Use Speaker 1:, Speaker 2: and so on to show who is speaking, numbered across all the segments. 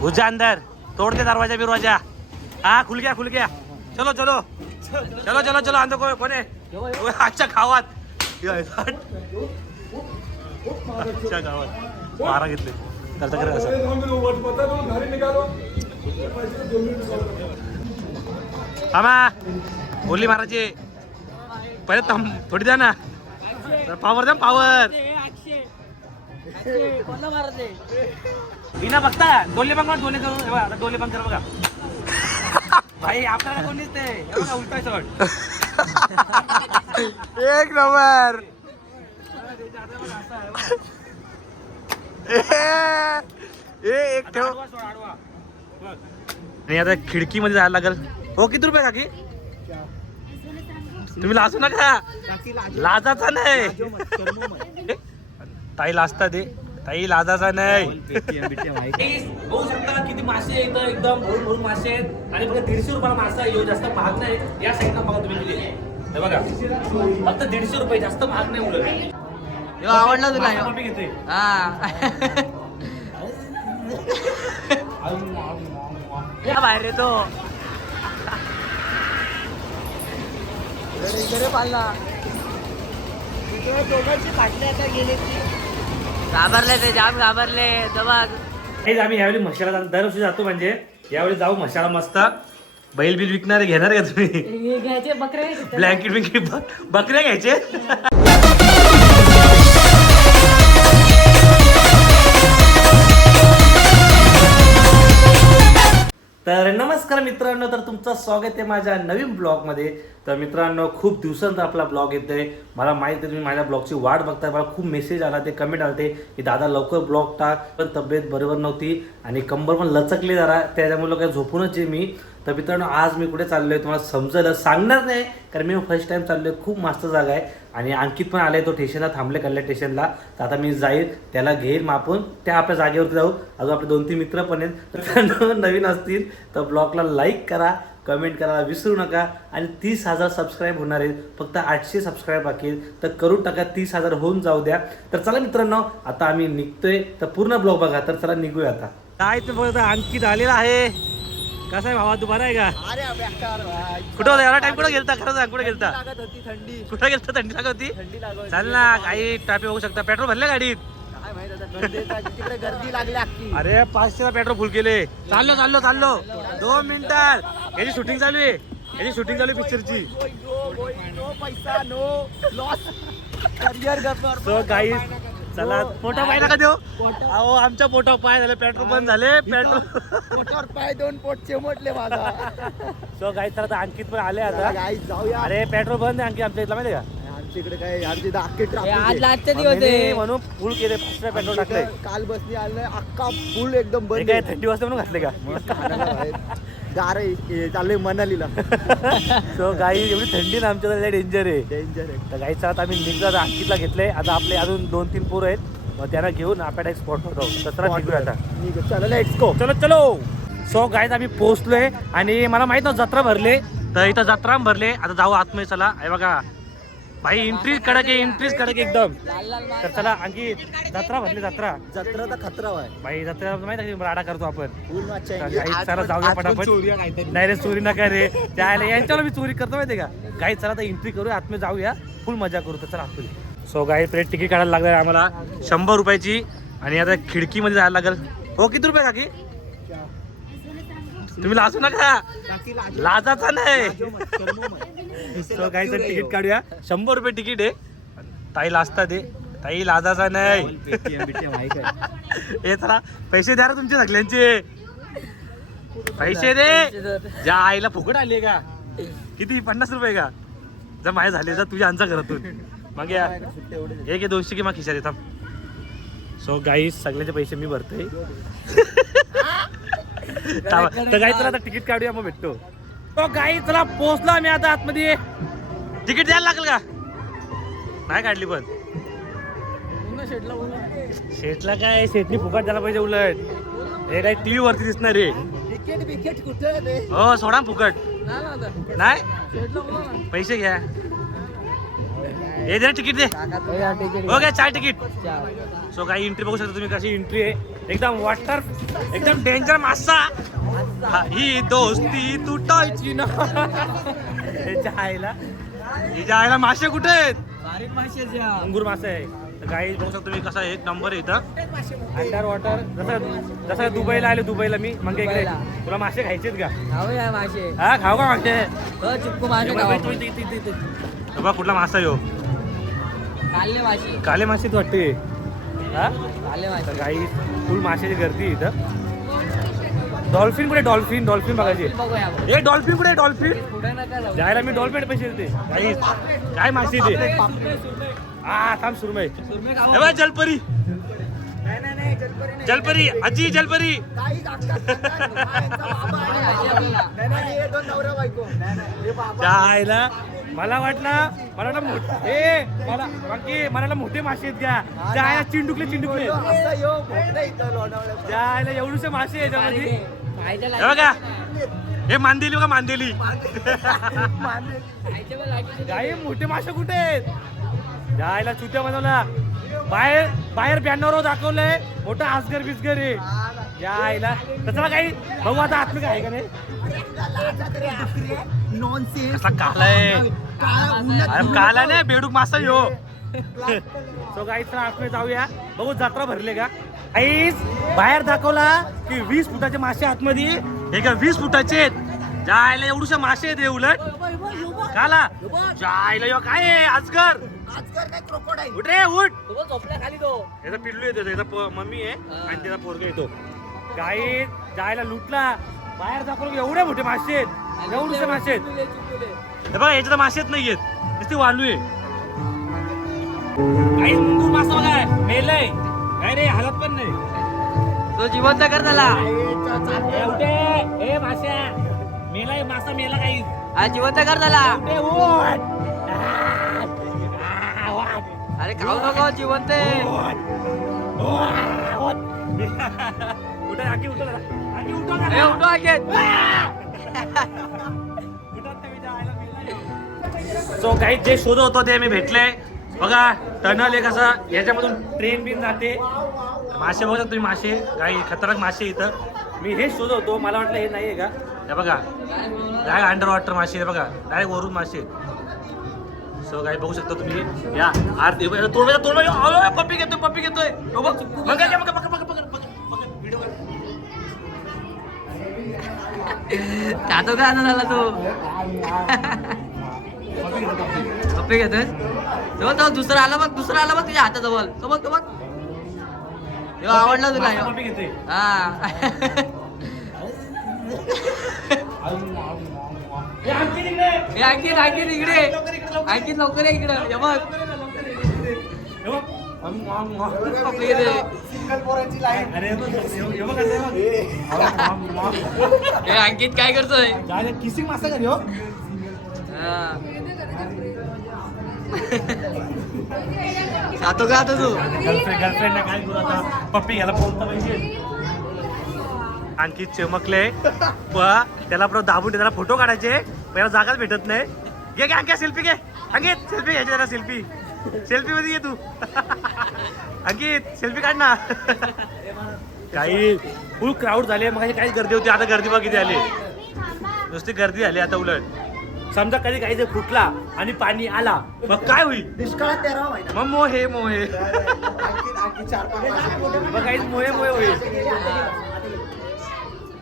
Speaker 1: घुस जा अंदर तोड़ दे दरवाजा बिरवाजा। हाँ खुल गया खुल गया। चलो चलो। चलो चलो चलो अंदर आजच्या गावात या, हट. आजच्या गावात मारा घेतले त्याचं खरं असं थांबा बोलली महाराजी पहिले थोडी द्या ना। पावर द्या पावर बिना बघता? डोले बघ डोले आता डोले बंद कर बघा. भाई आपल्याला कोण दिसते उलटा शॉट
Speaker 2: एक नंबर. ए एक ठेव.
Speaker 1: आणि आता खिडकीमध्ये जायला लागेल. हो किती रुपये काकी? तुम्ही लाजू नका. लाजाचा नाही. ताई लाजता ते. ताई लाजाचा नाही. बघू शकता किती मासे आहेत एकदम. भरून भरून मासे आहेत. आणि बघा दीडशे रुपयाला मासा आहे ह्यो, जास्त महाग नाही. या साईडला बघा तुम्ही किती हे बघा. फक्त दीडशे रुपये जास्त महाग नाही मुलं
Speaker 2: आवडला तुला ह्यो?
Speaker 1: मासा पण घेतोय.
Speaker 2: हा.
Speaker 1: या बाहेर येतो.
Speaker 2: घाबरले ते जाम घाबरले.
Speaker 1: हेच आम्ही यावेळी म्हशाला जातो. दरवर्षी जातो म्हणजे यावेळी जाऊ म्हशाला मस्त. बैल बिल विकणारे घेणार का तुम्ही?
Speaker 3: घ्यायचे बकरे
Speaker 1: ब्लँकेट बिंकेट बकऱ्या घ्यायचे? तर नमस्कार मित्रांनो तर तुमचं स्वागत आहे माझ्या नवीन ब्लॉगमध्ये. तर मित्रांनो खूप दिवसांचा आपला ब्लॉग येतो आहे मला माहिती आहे तुम्ही माझ्या ब्लॉगची वाट बघताय. मला खूप मेसेज आला ते कमेंट आलते की दादा लवकर ब्लॉग टाक. पण तब्येत बरोबर नव्हती आणि कंबर पण लचकली जरा त्याच्यामुळे काय झोपूनच आहे मी. तर मित्रांनो आज मी कुठे चाललो आहे तुम्हाला समजलं सांगणार नाही कारण मी फर्स्ट टाईम चाललो आहे खूप मस्त जागा आहे. आणि अंकित पण आले तो स्टेशनला थांबले कल्याण स्टेशनला तर आता मी जाईल त्याला घेईल मापून त्या आपल्या जागेवरती जाऊ. अजून आपले दोन तीन मित्र पण आहेत. तर नवीन असतील तर ब्लॉगला लाईक करा कमेंट करायला विसरू नका. आणि तीस हजार सबस्क्राईब होणार आहेत. फक्त आठशे सबस्क्राईब बाकी आहेत. तर करून टाका तीस हजार होऊन जाऊ द्या. तर चला मित्रांनो आता आम्ही निघतोय. तर पूर्ण ब्लॉग बघा. तर चला निघूया आता. काय ते बघा अंकित आलेला आहे. कसा आहे भावा तू बरा आहे का. कुठं होता? एवढा टाइम कुठं गेलता? खरं सांग कुठं गेलता?
Speaker 2: थंडी
Speaker 1: कुठं गेलता? थंडी लागत होती. चाल ना काही ट्रॅफिक होऊ शकता. पेट्रोल भरले गाडीत? अरे पाचशेला पेट्रोल फुल केले. चाललो चाललो चाललो. दोन मिनिटात याची शूटिंग चालू आहे. याची शूटिंग चालू आहे पिक्चरची
Speaker 2: नो पैसा no loss career Gabbar
Speaker 1: so काही चला फोटो पाहिला का देऊ? अहो आमच्या फोटो पाय झाले पेट्रोल बंद झाले पेट्रोल
Speaker 2: पोटावर पाय दोन पोट चिमटले माझा.
Speaker 1: सो काही चला आता अंकित पण आले आता.
Speaker 2: जाऊया.
Speaker 1: अरे पेट्रोल बंद आहे आणखी आमच्या इथला माहिती का?
Speaker 2: आमच्या इकडे काय अख्खे traffic
Speaker 3: आज. लास्टचे दिवस आहे.
Speaker 1: म्हणून फुल केले पेट्रोल टाकले
Speaker 2: काल बसनी आलं अख्खा फुल एकदम
Speaker 1: हे
Speaker 2: बंद
Speaker 1: काय
Speaker 2: आहे.
Speaker 1: थंडी वाजता म्हणून घातले का?
Speaker 2: मस्त आणायला बाहेर. गार चाललंय मनालीला
Speaker 1: सो गाई एवढी थंडी ना आमच्या डेंजर आहे.
Speaker 2: डेंजर आहे.
Speaker 1: तर गाईचा आता आम्ही निघतो आता अंकितला घेतले आता आपले अजून दोन तीन पोरं आहेत. मग त्यांना घेऊन आपण एक स्पॉट होतो सतरा निघूया आता.
Speaker 2: चला लेट्स गो
Speaker 1: चलो चलो. सो गाईत आम्ही पोहोचलोय आणि मला माहीत नव्हतं जत्रा भरले. तर इथं जत्रा भरले. आता जाऊ आतमध्ये चला. बघा भाई एंट्री कडक आहे एंट्रीज कडक आहे एकदम. तर चला आणखी जत्रा भरली जत्रा.
Speaker 2: जत्रा तर खतरा आहे
Speaker 1: भाई जत्रा माहिती आहे राडा करतो आपण.
Speaker 2: आज
Speaker 1: चला जाऊया पटापट. नाही रे चोरी नका रे. त्याला यांच्यावर मी चोरी करतो माहितीये का? गाई चला तर एंट्री करूया. आतमध्ये जाऊया. फुल मजा करू. तर चला आतमध्ये. सो गाई प्लेट तिकीट काढायला लागलं आम्हाला. शंभर रुपयाची. आणि आता खिडकीमध्ये जायला लागेल. हो किती रुपये काकी? तुम्ही लाजू नका. लाजाचा नाही. तिकीट काढूया. शंभर रुपये तिकीट आहे. ताई लाजता ते. ताई लाजाचा नाही? हे चला. पैसे द्या रे तुमचे सगळ्यांचे. पैसे दे. ज्या आईला फुकट आली का? किती? पन्नास रुपये का? जर माझे झाले तर तुझ्या आमचा घरातून. मग या. एक हे दोनशे किंवा खिशात येतात सो गाई सगळ्यांचे पैसे मी भरते तर गाई चला आता तिकीट काढूया मग भेटतो. तो गाई चला पोहोचलो आम्ही आता आतमध्ये. तिकीट द्यायला लागेल का? नाही काढली पण. शेटला काय? शेटनी फुकट द्यायला पाहिजे उलट. हे काय टीव्ही वरती दिसणार रे हो सोडा ना फुकट. नाही पैसे घ्या. हे दे तिकीट दे. हो घ्या चार तिकीट. सो काही एंट्री बघू शकता तुम्ही कशी एंट्री आहे. एकदम वॉटर एकदम डेंजर मासा. हा, दोस्ती तुटायची ना. याच्या आईला. हिच्या आईला मासे कुठे आहेत?
Speaker 2: बारीक
Speaker 1: अंगूर मासे आहे काही बघू शकतो मी कसा एक नंबर आहे इथं. अंडर वॉटर जसं जसं दुबईला आले दुबईला मी. मग इकडे. तुला मासे खायचेत का?
Speaker 2: खाऊया मासे.
Speaker 1: हा खाऊ का मासे?
Speaker 2: हो चिपकू मासे खाऊ.
Speaker 1: इथे, इथे, इथे, इथे. हे कुठला मासा
Speaker 2: मासे.
Speaker 1: काले मासे वाटते. हा? काही फुल माशाची गर्दी इथं. डॉल्फिन कुठे? डॉल्फिन डॉल्फिन बघायची. ए डॉल्फिन कुठे? डॉल्फिन? जायला मी डॉल्फिन पैसे देते. काही काय मासे ते? हा थांब सुरमई.
Speaker 2: सुरमई खाऊ
Speaker 1: हे बघ जलपरी.
Speaker 2: नाही नाही नाही जलपरी नाही.
Speaker 1: जलपरी आजी जलपरी. आईला मला वाटलं मला वाटलं मोठ- मला बाकी मला मोठे मासे आहेत का त्या चिंडुकले चिंडुकले. जायला आईला मासे आहे याच्यामध्ये हे बघा. हे मांदेली बघा मांदेली. गाई मोठे मासे कुठे आहेत? त्या चुत्या बनवला बाहेर बाहेर बॅनरवर दाखवलंय. मोठा आसगर बिसगर आहे. या आईला. तसं काही बघू आता आतलं काय आहे का नाही? कसा काला नाही बेडूक मासा यो. सो गाईच आतमध्ये जाऊया. बघू जत्रा भरले का? आईस बाहेर दाखवला की वीस फुटाचे मासे आतमध्ये. हे का वीस फुटाचे आहेत? जायला एवढूशे मासे आहेत उलट. काला. जायला यो काय आजगर. उठ रे उठ.
Speaker 2: झोपल्या खाली तो.
Speaker 1: याचा पिल्लू येतो त्याचा मम्मी आहे. आणि त्याचा पोरगा येतो. गाई जायला लुटला. बाहेर दाखवलं की एवढे मोठे मासे आहेत. एवढूशे मासे आहेत. हे बघा याच्यात मासेच नाहीयेत नुसती वालू आहे. काही मुंगूर मासा बघा मेलय. काय रे हालत पण नाही.
Speaker 2: तो जिवंत कर त्याला.
Speaker 1: ए, उठे ए माश्या मेलाय मासा मेला काही
Speaker 2: हा जिवंत कर त्याला. अरे खाऊ नको जिवंत
Speaker 1: आगी उठा. आगी उठा
Speaker 2: उठो
Speaker 1: सो काही जे शोध होतो ते मी भेटले. बघा टनल आहे कसं याच्यामधून ट्रेन बिन जाते. मासे बघा तुम्ही मासे. काही खतरनाक मासे इथं. मी हे शोध होतो मला वाटलं हे नाही आहे का? हे बघा. डायरेक्ट अंडर वॉटर मासे आहे बघा. डायरेक्ट वरून मासे सो काही बघू शकता तुम्ही. या आरती तोड तोड पप्पी घेतोय पप्पी घेतोय. हो बघा. बघा बघा बघा व्हिडिओ
Speaker 2: जातो का आता झाला तो? पप्पी घेतोय तो तो दुसरा आला बघ दुसरा आला बघ तुझ्या हाताजवळ तो बघ तो बघ. ह्यो आवडला तुला हा.
Speaker 1: आणखी
Speaker 2: आणखी इकडे. आणखी लवकर इकडे बघ.
Speaker 1: हे
Speaker 2: अंकित काय करतोय?
Speaker 1: किसिंग मासा घरी हो.
Speaker 2: हा. जातो का आता तू?
Speaker 1: गर्लफ्रेंड गर्लफ्रेंड काय करू आता? पप्पी घ्यायला बोलता पाहिजे. आणखी चमकले. प त्याला परत दाबून त्याला फोटो काढायचे. पहिला जागाच भेटत नाही. घे घे अंकित सेल्फी घे. अंकित सेल्फी घ्यायची जरा सेल्फी सेल्फी मध्ये घे तू. अंकित सेल्फी काढ ना. काही फुल क्राऊड झाले मग काही गर्दी होती. आता गर्दी बघ किती आली नुसती गर्दी झाली आता उलट. समजा कधी काही फुटला आणि पाणी आला मग काय होईल?
Speaker 3: दुष्काळात
Speaker 1: मग मोहे मोहे. मग काही मोहे मोहे होईल.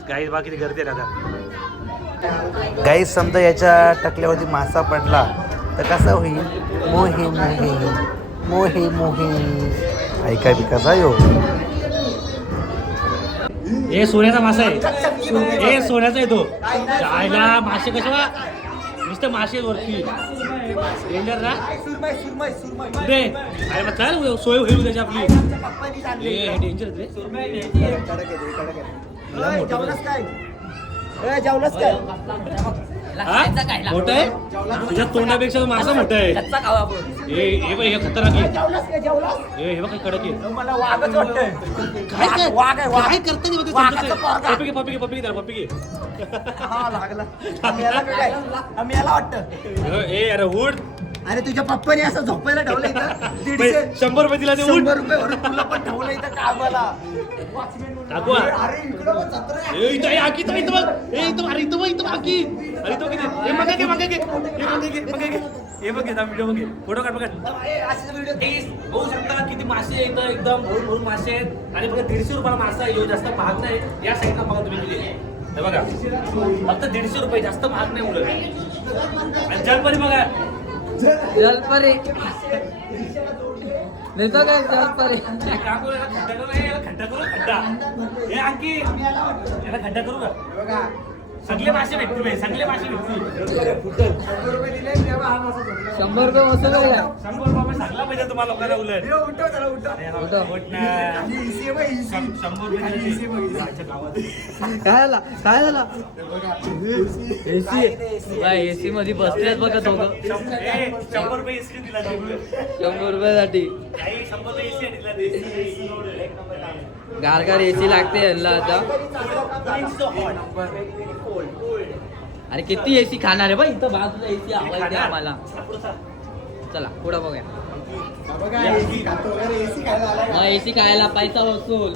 Speaker 1: काही बाकी गर्दी आहे आता.
Speaker 4: गाई समजा याच्या टकल्यावरती मासा पडला तर कसं होईल? मोहे मोहे मोहे मोहे. ऐका बिकाचा यो.
Speaker 1: हे सोन्याचा मासा आहे. हे सोन्याचा आहे तो. जायला मासे कशा नुसतं मासे वरती. डेंजर ना
Speaker 3: सुरमई सुरमई सुरमई
Speaker 1: कुठे अरे मग चल सोय होईल त्याची आपली. हे हे डेंजर रे.
Speaker 3: आहे. ए, जेवलास काय? ए, जेवलास काय
Speaker 1: हा मोठं आहे? तुझ्या तोंडापेक्षा तो मासा मोठा आहे.
Speaker 2: खाऊ आपण.
Speaker 1: हे बघ खतरनाक आहे.
Speaker 3: जेवलास काय जेवलास?
Speaker 1: हे हे बघ काय कडक आहे.
Speaker 3: मला वाघच वाटतंय.
Speaker 1: काय काय
Speaker 3: वाघ आहे वाघ
Speaker 1: काय करता नाही
Speaker 3: वाघाचा पोरगा.
Speaker 1: पप्पी घे पप्पी घे पप्पी घे त्याला, पप्पी घे.
Speaker 3: हा लागला. आम्ही याला काय आम्ही याला वाटतं.
Speaker 1: ए अरे उड
Speaker 3: अरे तुझ्या पप्पाने असं झोपायला ठेवलं इथं दीडशे
Speaker 1: शंभर रुपये दिला ते उठ.
Speaker 3: शंभर रुपये भरून तुला पण ठेवलं इथं कामाला
Speaker 1: टाकू हा.
Speaker 3: अरे इकडं पण जत्रा आहे.
Speaker 1: ए, इथं, ए, आकी, इथं, इथं बघ. ए, इथं, अरे, इथं बघ, इथं बघ, आकी. अरे, इथं किती? ए, मंगा घे, मंगा घे. ए, मंगा घे, मंगा घे. ए, बघ, इथं व्हिडिओ बघ, फोटो काढ बघा
Speaker 3: ए, असे व्हिडिओ
Speaker 1: बघू शकता किती मासे आहेत एकदम भरून भरून मासे आहेत आणि बघा दीडशे रुपयाला मासा आहे ह्यो, जास्त महाग नाही या साईडला बघा तुम्ही किती आहे. हे बघा फक्त दीडशे रुपये जास्त महाग नाही उलट आणि जलपरी बघा
Speaker 2: जलपरी. नेतो काय जलपरी?
Speaker 1: खड्डा करू, खड्डा करू खड्डा. हे आणखी याला खड्डा करू का? सगळे मासे भेटतील बे, सगळे मासे भेटतील.
Speaker 3: शंभर रुपये हा
Speaker 2: वसूल आहे काय
Speaker 1: शंभर रुपये सांगला पाहिजे तुम्हाला लोकांना उलट.
Speaker 3: उठव.
Speaker 1: उठ ना. शं- शंभर रुपये गावात.
Speaker 2: काय झाला? काय झाला. एसी बाय एसी मध्ये बसलेत बघा दोघं.
Speaker 1: शंभर ए, शंभर रुपये इसकी दिला ते.
Speaker 2: शंभर रुपयासाठी.
Speaker 1: काही शंभर रुपये इसकी दिला ते. एक नंबर काम.
Speaker 2: गारगार एसी लागते यांना आता. अरे किती एसी खाणार आहे बा? इथं बाजूला एसी हवा इथे आम्हाला. चला पुढं बघूया.
Speaker 3: हा बघा, इसी खायला
Speaker 2: मग एसी खायला पैसा वसूल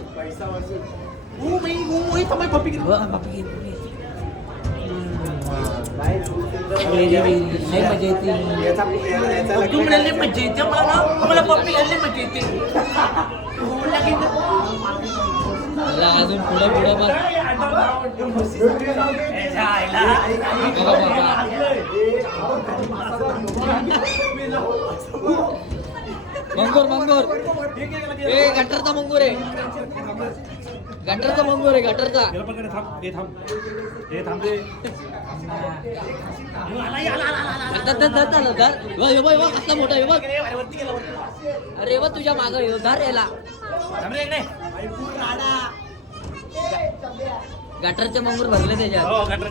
Speaker 3: मजा येते. याचा- याचा- याचा मजा
Speaker 2: येते. अजून पुढं पुढं मंगोर मंगोर. ए गटरचा मंगोर आहे. गटरचा मंगोर आहे गटरचा. वा, कसला मोठा हे बघ. अरे बघ तुझ्या माग धर याला. गटरचे मंगूर भरले त्याच्यात.
Speaker 1: हो,
Speaker 3: आहेत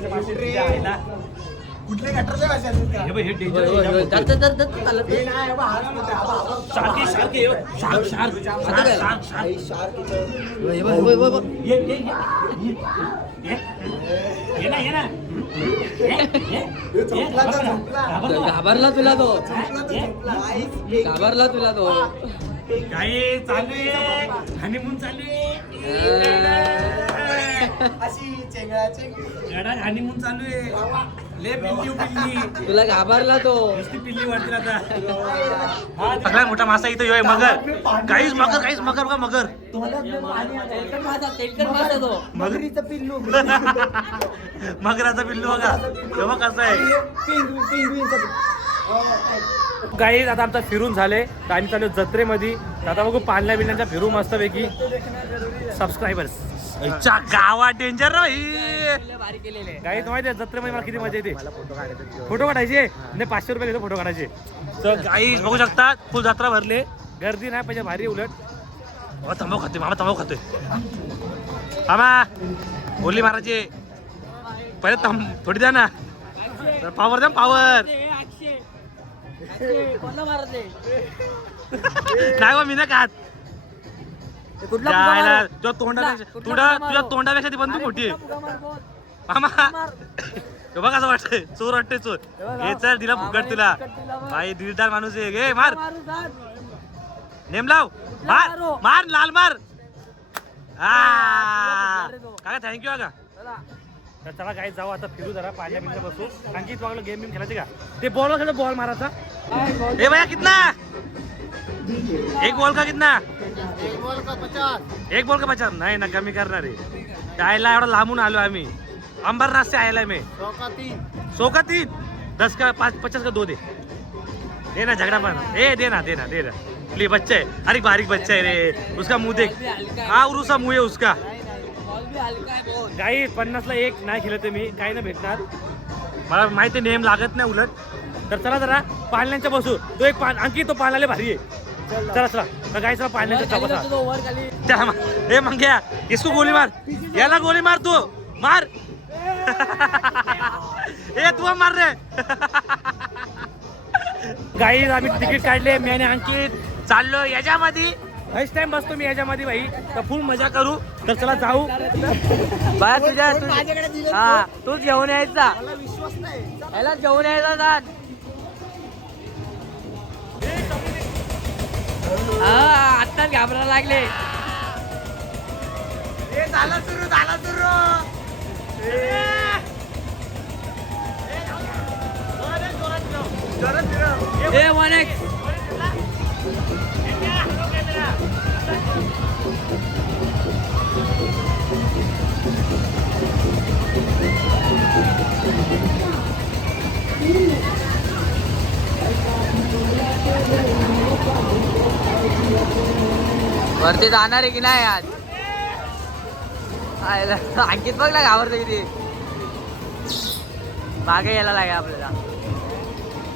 Speaker 2: चालत नाही.
Speaker 3: हाच
Speaker 1: आहे.
Speaker 2: आता काय?
Speaker 3: आई, इथं.
Speaker 2: बघ, बघ, बघ.
Speaker 3: झोपला तर झोपला.
Speaker 1: घाबरला.
Speaker 2: तुला तो.
Speaker 3: झोपला तर झोपला. आई,
Speaker 2: घाबरला तुला तो.
Speaker 1: काय चालू आहे? हनीमून चालू आहे.
Speaker 3: अशी चेंगळा चेंगळी.
Speaker 1: गडा हनीमून चालू आहे. ले पिल्ली पिल्ली.
Speaker 2: तुला घाबरला तो.
Speaker 1: नुसती पिल्ली वाटतील आता. सगळ्यात मोठा मासा इथं येऊ मगर. काहीच मगर काहीच मगर बघा मगर.
Speaker 3: मगरीचं पिल्लू.
Speaker 1: मगराचा पिल्लू बघा. तेव्हा कसं आहे. काही आता आमचा फिरून झाले तर आम्ही चालू जत्रेमध्ये. तर आता बघू पाळण्या बिल्ल्यांच्या फिरू मस्तपैकी. सबस्क्रायबर्स गावात डेंजर
Speaker 2: भारी केलेले
Speaker 1: काही माहिती जत्रेमध्ये मला किती मजा येते. फोटो काढायचे नाही पाचशे रुपये घेतो फोटो काढायचे तर काही बघू शकता फुल जत्रा भरले. गर्दी नाही पाहिजे भारी उलट. बाबा तंबाखू खातोय मामा तंबाखू खातोय. मामा बोली मारायची पहिले तंब थोडी द्या ना. पावर द्या पावर नाही बा मी नाही खात.
Speaker 2: कुठला
Speaker 1: जायला, तुझ्या तोंडापेक्षा
Speaker 2: कुठला
Speaker 1: तुझ्या तुझ्या
Speaker 2: मारो?
Speaker 1: तोंडापेक्षा ती बंदूक मोठी आहे.
Speaker 2: फुगा मार? बोल.
Speaker 1: मामा हे बघ कसं वाटतंय. चोर वाटतंय चोर. हे चल दिला फुकट तुला. भाई दिलदार माणूस आहे. घे मार.
Speaker 2: मारू जात.
Speaker 1: नेम लाव. मार.
Speaker 2: मारो.
Speaker 1: मार लाल मार. हा
Speaker 2: मार रे तो.
Speaker 1: काका थँक्यू काका.
Speaker 2: चला.
Speaker 1: तर चला काही जाऊ आता फिरू जरा पाण्या बिन्या बसू. आणखी तुला गेम बिम खेळायचे का? ते बॉल खेळ बॉल मारायचा.
Speaker 2: काय बोल?
Speaker 1: ए भैया कितना? एक बॉल का कितना? एक बॉल का पचास. नाही ना कमी करणार आहे. जायला एवढा लांबून आलो आम्ही. अंबरनाथ से आयला मी. सौ का तीन. दस का पाँच पचास का दो दे. दे ना झगड़ा पाना ए दे ना दे ना दे ना. प्लीज बच्चा है अरे बारीक बच्चा है रे. उसका मुंह देख. हाँ उरुसा मुंह उसका
Speaker 2: आहे बोल.
Speaker 1: काही पन्नासला एक नाही खेळत मी. काही नाही भेटणार. मला माहिती नेम लागत नाही उलट. तर चला जरा पाळण्यांच्या बसू. तो एक पान आणखी तो पाळण्याला भारी आहे. चला चला. तर काही चला
Speaker 2: वर
Speaker 1: पाळण्यांच्या
Speaker 2: खाली
Speaker 1: बसा
Speaker 2: जातो तो, वर खाली
Speaker 1: त्या मा- ए मंग्या इसको गोली मार. याला गोली मार तू. मार. ए तू मार रे. काही आम्ही तिकीट काढले मी आणि अंकित. चाललो याच्यामध्ये. फर्स्ट टाइम बसतो मी याच्यामध्ये भाई. तर फुल मजा करू. तर चला जाऊ.
Speaker 2: बाय तुझ्या हा तूच घेऊन यायचा.
Speaker 3: मला विश्वास नाही.
Speaker 2: याला घेऊन यायचा आत्ताच घाबरायला लागले. ए वन एक्स वरती जाणार आहे की नाही आज? आयला, बघ ना घाबरतो किती. मागे यायला लागे आपल्याला.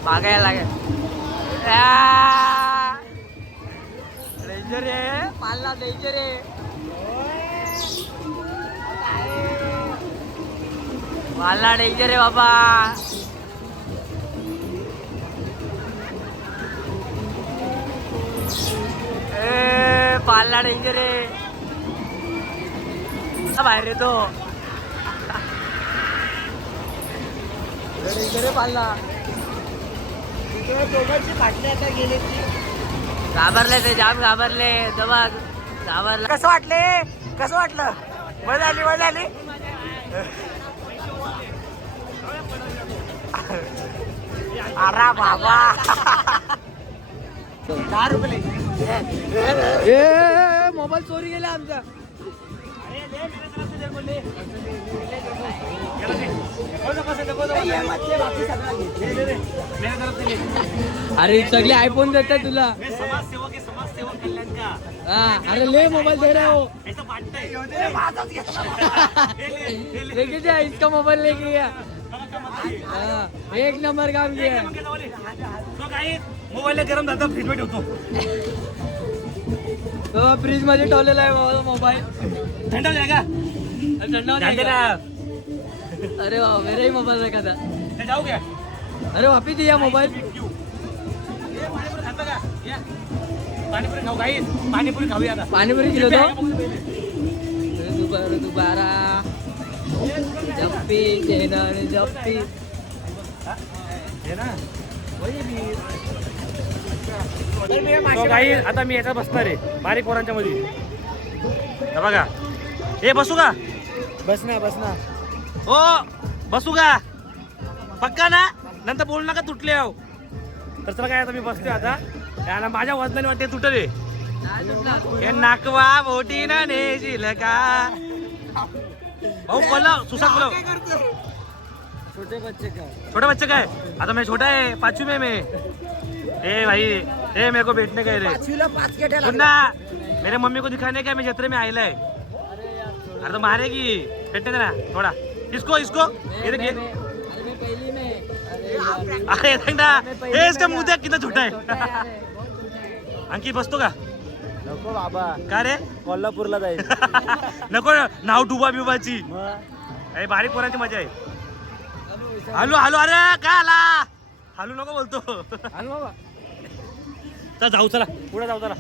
Speaker 2: मागे यायला लागे डेंजर आहे. पालना डेंजर आहे. पालना डेंजर आहे बाबा. ए पालना डेंजर आहे बाहेर येतो. डेंजर आहे पालना. घाबरले ते जाम घाबरले. दबा घाबरले.
Speaker 4: कसं वाटले? कसं वाटलं? मजा आली मजा आली अरे बाबा. दहा रुपये.
Speaker 2: ए मोबाईल चोरी गेला आमचा. अरे सगळे आयफोन देतात तुला.
Speaker 1: समाजसेवक समाजसेवक कल्याण का
Speaker 2: हा अरे ले मोबाईल दे रहा हो. लेके जा इसका मोबाईल लेके गया एक नंबर काम किया.
Speaker 1: मोबाईल गरम झाला फ्रीजमध्ये ठेवतो.
Speaker 2: तो फ्रीजमध्ये ठेवलेला आहे माझा मोबाईल.
Speaker 1: थंड जाय का?
Speaker 2: थंड अरे वा मेरा ही मोबाईल रखा था
Speaker 1: ते जाऊ घ्या
Speaker 2: अरे वापिस दिया मोबाईल.
Speaker 1: घेऊ ए, पाणीपुरी का या. खाऊ काही पाणीपुरी खाऊया आता.
Speaker 2: पाणीपुरी किलो
Speaker 1: आहे.
Speaker 2: दुबारा दुबारा. जप्पी जप्पी.
Speaker 1: ना. तो काही आता मी याच्यात बसणार आहे. बारीक पोरांच्या मध्ये हे बघा. हे बसू का?
Speaker 3: बस ना बस ना
Speaker 1: ओ बसू का? पक्का ना? नंतर बोलू नका तुटले आहो. तर चला काय आता मी बसतोय आता. त्याला माझ्या वजनाने वाटते तुटले. हे नाकवा मोठी ना नेशील का? भाऊ बोला सुसाट बोला.
Speaker 3: छोटे बच्चे का
Speaker 1: छोटा बच्चा काय? आता मैं छोटा है पांचवी में मैं ए भाई ए मेरे को बैठने का रे। सुनना मेरे मम्मी को दिखाने का मैं जत्रे में आयला है अरे तो मारेगी बैठने देना थोड़ा। इसको इसको ये देखिए।
Speaker 2: अरे
Speaker 1: ना हे इसका मुंह देख कितना छोटा है।
Speaker 2: यार है.
Speaker 1: अंकित बसतो का।
Speaker 3: नको बाबा।
Speaker 1: का रे?
Speaker 3: कोल्हापूरला जाईल.
Speaker 1: नको नाव डुबा बिबाची. अरे बारीक पोरांची मजा आहे. हॅलो हॅलो अरे काय आला? हॅलो नको बोलतो.
Speaker 2: बाबा.
Speaker 1: चल जाऊ चला. पुढे जाऊ चला.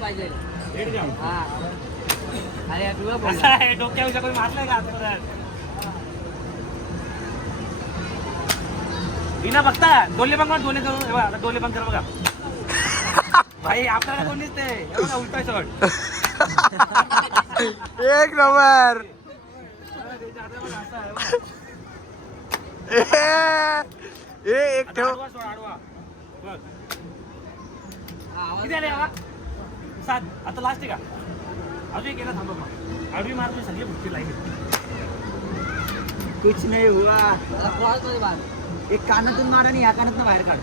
Speaker 2: पाहिजे
Speaker 1: द्या.
Speaker 2: हा अरे तुला
Speaker 1: कोणी मारलाय का आजपर्यंत बिना बघता? डोले बंग डोले करून हे बघा, आता डोले बंग कर बघा. भाई आपल्याला कोण दिसते हे बघा उलटा शॉट
Speaker 4: एक नंबर. ए एक ठेव.
Speaker 1: आडवा सोड आडवा. बघ. किती आले बाबा सात. आता लास्ट आहे का? अजून एक गेला थांबा मग. आडवी मारतो सगळी भुक्ती लाईन
Speaker 3: कुछ नाही हुआ. एक कानातून मार आणि या कानातून बाहेर काढ.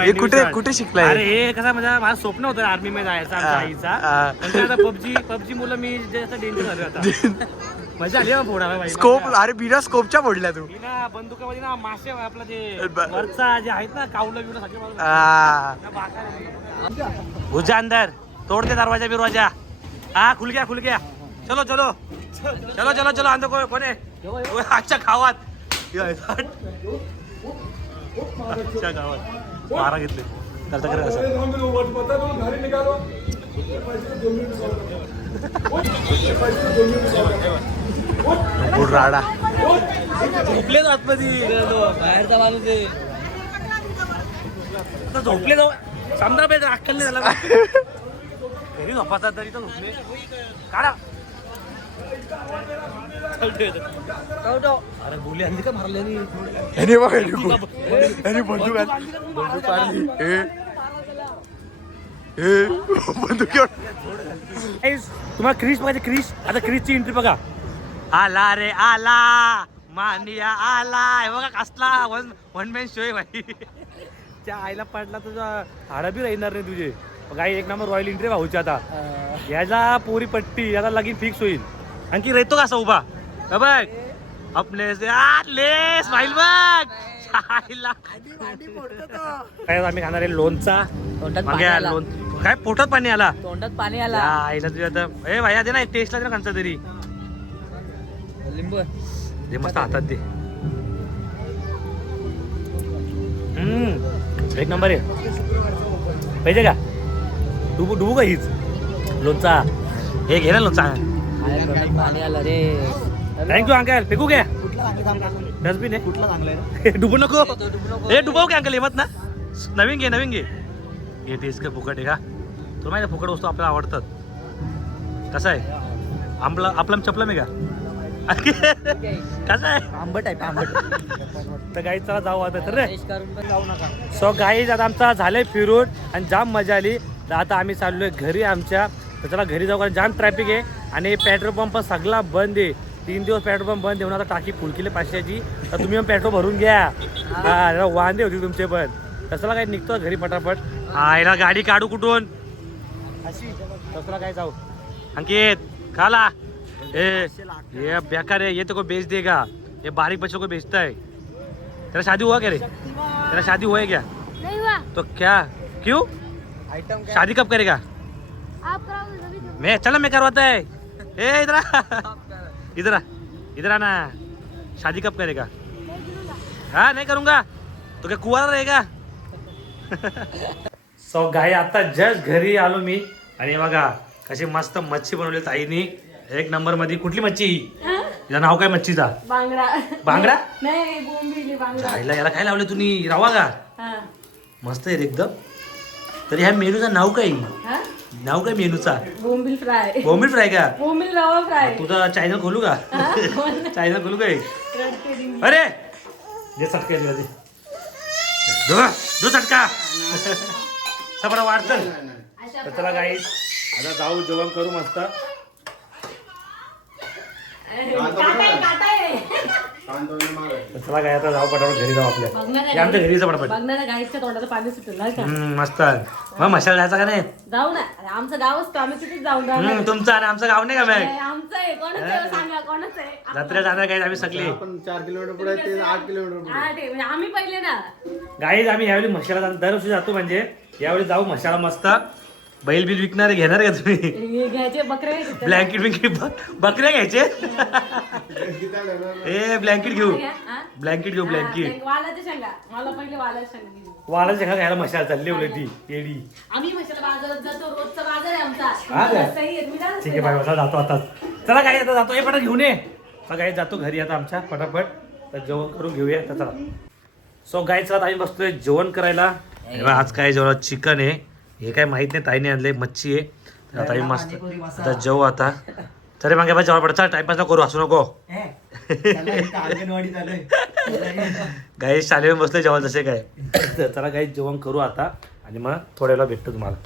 Speaker 4: हे कुठे- कुठे शिकलाय?
Speaker 1: अरे हे कसं माझा माझं स्वप्न होतं आर्मी मध्ये जायचं आमच्या
Speaker 4: हा,
Speaker 1: आईचा.
Speaker 4: हा.
Speaker 1: पण ते आता पबजी पबजी मुलं मी जास्त डेंजर झाले आता. मजा आली बा फोडायला बाई
Speaker 4: स्कोप. अरे बिना स्कोपच्या फोडल्या तू.
Speaker 1: मी ना बंदुकामध्ये ना मासे आपलं जे
Speaker 4: ब-
Speaker 1: वरचा जे आहेत ना कावलं बिवलं सगळे मारून
Speaker 4: आ,
Speaker 1: त्या बाकाला. घुस जा अंदर. तोड़ दे दरवाजा बिरवाजा. हाँ खुल गया खुल गया चलो चलो. चलो चलो चलो अंदर को वो आजच्या गावात. ये बारा घेतले. असं
Speaker 4: गुड राडा
Speaker 1: झोपले आतमध्ये
Speaker 2: बाहेरचा माणूस आहे.
Speaker 1: झोपले जाऊ. समजा पाहिजे अक्कल नाही झाला घरी झोपाचा तरी तर झोपले. काढा. अरे गोली आणली का मारले
Speaker 4: याने? बघा याने बंदूक आण- बंदूक काढली ए ए बंदूक एवढं-
Speaker 1: तुम्हाला क्रिश बघायचे क्रिश. आता क्रिशची एंट्री बघा. आला रे आला. मानिया आला हे बघा कसला वन वन मॅन शो आहे भाई त्या आईला पडला तुझा हाडा बी राहणार नाही तुझे. काही एक नंबर रॉयल एंट्री भाऊची आता. याचा पोरी पट्टी याला लगीन फिक्स होईल. आणखी रेतो कसा उभा? बघ. आपले से आले स्माईल बघ. आईला. काय आम्ही खाणार आहे लोणचा?
Speaker 2: तोंडात
Speaker 1: मग
Speaker 2: पाणी
Speaker 1: या
Speaker 2: आला.
Speaker 1: लोण काय पोटात पाणी आला?
Speaker 2: तोंडात पाणी आला.
Speaker 1: आईला तुझ्या आता ए भाई दे ना टेस्टला दे ना तरी.
Speaker 2: लिंबू
Speaker 1: दे मस्त हातात दे. हम्म एक नंबर आहे. पाहिजे का? डुबू डुबू का हीच? लोणचा. हे घे ना लोणचा.
Speaker 2: पाणी आलं रे.
Speaker 1: Thank you uncle. फेकू घ्या.
Speaker 3: कुठला चांगलं सांगा
Speaker 1: डस्टबिन आहे.
Speaker 3: कुठला चांगला आहे?
Speaker 1: डुबू नको.
Speaker 2: तो डुबू नको.
Speaker 1: हे डुबाव की अंकल येमत ना. नवीन घे नवीन घे. घे टेस्ट का फुकट आहे का? तुला माहिती आहे, फुकट वस्तू आपल्याला आवडतात. कसं आहे? आंबला आपला चपला आहे का? कसं आहे?
Speaker 3: आंबट आहे आंबट.
Speaker 1: तर गाई चला जाऊ आता तर सो गाईज आता आमचा झालंय फिरून आणि जाम मजा आली. तर आता आम्ही चाललोय घरी आमच्या. तर चला घरी जाऊ कारण जाम ट्रॅफिक आहे. आणि पेट्रोल पंप सगळा बंद आहे. तीन दिवस पेट्रोल पंप बंद आता टाकी फुल केली पाचशेची. तर तुम्ही पण पेट्रोल भरून घ्या. हा. वांदे होती तुमचे पण. तसला काय निघतो घरी पटापट. हा याला गाडी काढू कुठून? तसला काय जाऊ. अंकित खाला. ए ये बेकार है ये तो को बेच देगा। ये बारीक बच्चों को बेचता है। तेरा शादी हुआ क्या रे? तेरा शादी हुआ है क्या?
Speaker 5: नहीं हुआ।
Speaker 1: तो क्या? क्यों?
Speaker 3: आयटम
Speaker 1: शादी कब करेगा?
Speaker 5: आप
Speaker 1: मैं चलो मैं करवाता है। ए इधर आ। इधर इधर आना। शादी कब करेगा?
Speaker 5: नहीं
Speaker 1: हाँ नहीं करूँगा। तो क्या कुवारा रहेगा? सो गाय आता जस्ट घरी आलो मी। आणि हे बघा कशी मस्त मच्छी बनवली ताईनी एक नंबरमध्ये कुठली मच्छी? तिचं नाव काय मच्छीचा?
Speaker 5: बांगड़ा.
Speaker 1: बांगडा?
Speaker 5: नहीं बोम्बिली बांगड़ा.
Speaker 1: खायला याला काय लावले तुम्ही? रवा का? मस्त आहे एकदम. तर ह्या मेनूचं नाव काय?
Speaker 5: हाँ?
Speaker 1: नाव काय मेनूचा?
Speaker 5: बोम्बिल फ्राय.
Speaker 1: बॉम्बे फ्राय का?
Speaker 5: बोम्बिल रवा फ्राय.
Speaker 1: तुझा चॅनल खोलू का? चॅनल खोलू काय? अरे! जे चटका दो दो. चटका सपडा वाढतं चला. काही आता जाऊ जेवण करू मस्त. चला काय आता जाऊ पटापट घरी जाऊ आपल्या. हे आमच्या घरी जाऊ पटापट.
Speaker 5: बघणार गाईच्या तोंडाचं पाणी सुटेल नाही का?
Speaker 1: हम्म, मस्त मग मशाला जायचा का नाही?
Speaker 5: जाऊ ना. अरे आमचं गावच तो आम्ही तिथेच जाऊन
Speaker 1: हम्म,
Speaker 5: जाणार
Speaker 1: तुमचं आणि आमचं गाव नाही का
Speaker 5: आहे.
Speaker 1: मॅग
Speaker 5: आमचं आहे. कोणाचं आहे? सांगा कोणाचं आहे?
Speaker 1: जत्रा जाणार काय आम्ही सगळे.
Speaker 3: आपण चार किलोमीटर पुढे ते आठ किलोमीटर पुढे
Speaker 5: हा, ते म्हणजे आम्ही पहिले ना.
Speaker 1: गाईज आम्ही यावेळी म्हशाला जातो दरवर्षी जातो म्हणजे यावेळी जाऊ म्हशाला मस्त. बैल बिल विकणारे घेणार का तुम्ही?
Speaker 5: हे घ्यायचे बकरे घ्यायचे.
Speaker 1: ब्लँकेट बिंकेट बकऱ्या घ्यायचे? ए ब्लँकेट घेऊ.
Speaker 5: हा?
Speaker 1: ब्लँकेट घेऊ
Speaker 5: हा,
Speaker 1: ब्लँकेट
Speaker 5: मला पहिले घेऊ.
Speaker 1: वाळा शेंगा घ्यायला मशाला चालली उलट ती येडी.
Speaker 5: आम्ही म्हशीला बाजारात जातो रोजचा बाजार आहे आमचा.
Speaker 1: हा का?
Speaker 5: सही आहे, मी जात
Speaker 1: ठीक आहे बाय आता जातो आता. चला काय आता जातो. हे पटात घेऊन ये. चला काय जातो घरी आता आमच्या पटापट. तर जेवण करून घेऊया आता चला. सो गाय चला आम्ही बसतोय जेवण करायला. हे बघ, आज काय जेवणात चिकन आहे. हे काय माहीत नाही ताईने आणले मच्छी आहे. तर आता मस्त. आता जेवू आता. तरी मग जेवण पडत चला टाइमपास नको करू असू नको. गाई शाळेवर बसले जेवण जसे काय. तर चला काही जेवण करू आता. आणि मग थोड्या वेळा भेटतो तुम्हाला.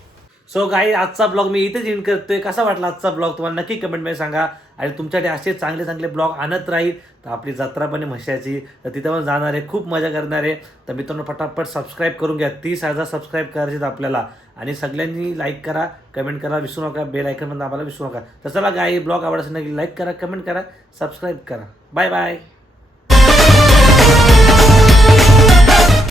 Speaker 1: सो गाई आजचा ब्लॉग मी इथेच एंड करतोय. कसा वाटला आजचा ब्लॉग तुम्हाला नक्की कमेंटमध्ये सांगा. आणि तुमच्याकडे असे चांगले चांगले ब्लॉग आणत राहील तर आपली जत्रा पण आहे म्हशाची. तर तिथं पण जाणार आहे खूप मजा करणार आहे. तर मित्रांनो पटापट सबस्क्राईब करून घ्या. तीस हजार सबस्क्राईब करायचे आपल्याला. आणि सगळ्यांनी लाईक करा कमेंट करा विसरू नका. बेल आयकन पण दाबायला विसरू नका. तर चला गाई ब्लॉग आवडत असेल नक्की लाईक करा कमेंट करा सबस्क्राईब करा. Bye bye